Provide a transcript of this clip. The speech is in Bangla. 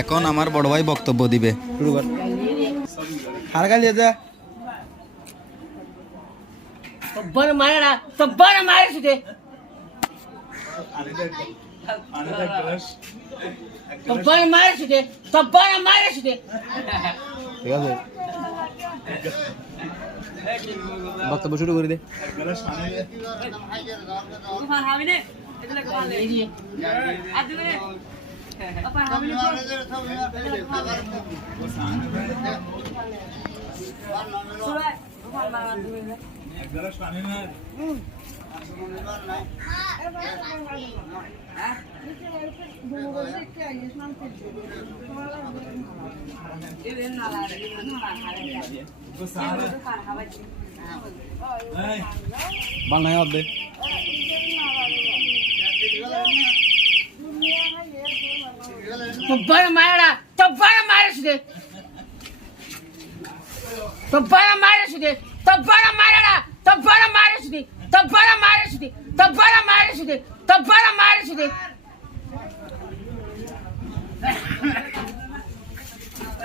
এখন আমার বড় ভাই বক্তব্য দিবে। শুরু কর। হার গালি যা সব্বার মারে না, সব্বার মারে শুধু সব্বার মারে শুধু, সব্বার মারে শুধু। ঠিক আছে, বক্তব্য শুরু করে দে। বাংলায় হবে সব্বার মারে না, সব্বার মারে শুধু, সব্বার মারে শুধু, সব্বার মারে না, সব্বার মারে শুধু, সব্বার মারে শুধু, সব্বার মারে শুধু, সব্বার মারে শুধু।